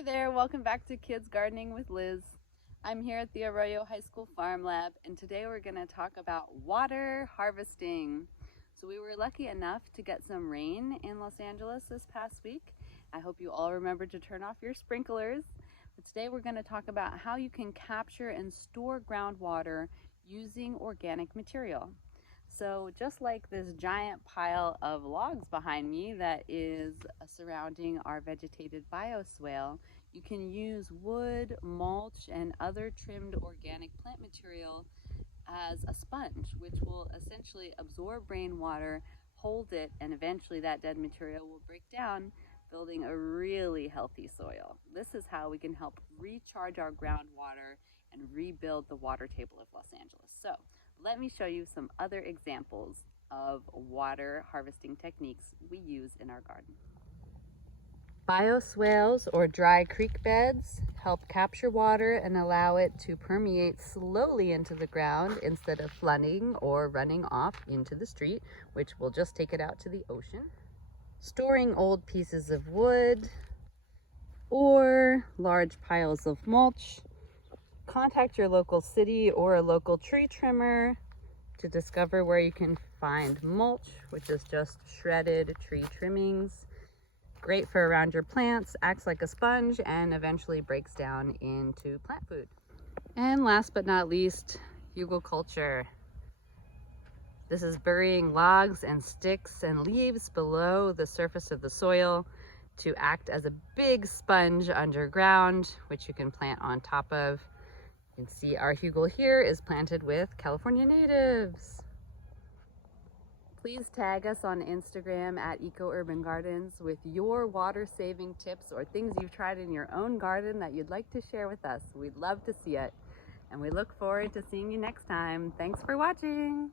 Hey there, welcome back to Kids Gardening with Liz. I'm here at the Arroyo High School Farm Lab, and today we're going to talk about water harvesting. So we were lucky enough to get some rain in Los Angeles this past week. I hope you all remembered to turn off your sprinklers. But today we're going to talk about how you can capture and store groundwater using organic material. So just like this giant pile of logs behind me that is surrounding our vegetated bioswale, you can use wood, mulch, and other trimmed organic plant material as a sponge, which will essentially absorb rainwater, hold it, and eventually that dead material will break down, building a really healthy soil. This is how we can help recharge our groundwater and rebuild the water table of Los Angeles. So let me show you some other examples of water harvesting techniques we use in our garden. Bioswales or dry creek beds help capture water and allow it to permeate slowly into the ground instead of flooding or running off into the street, which will just take it out to the ocean. Storing old pieces of wood or large piles of mulch. Contact your local city or a local tree trimmer to discover where you can find mulch, which is just shredded tree trimmings. Great for around your plants, acts like a sponge, and eventually breaks down into plant food. And last but not least, hugelkultur. This is burying logs and sticks and leaves below the surface of the soil to act as a big sponge underground, which you can plant on top of. You can see our hugel here is planted with California natives. Please tag us on Instagram at EcoUrban Gardens with your water saving tips or things you've tried in your own garden that you'd like to share with us. We'd love to see it. And we look forward to seeing you next time. Thanks for watching.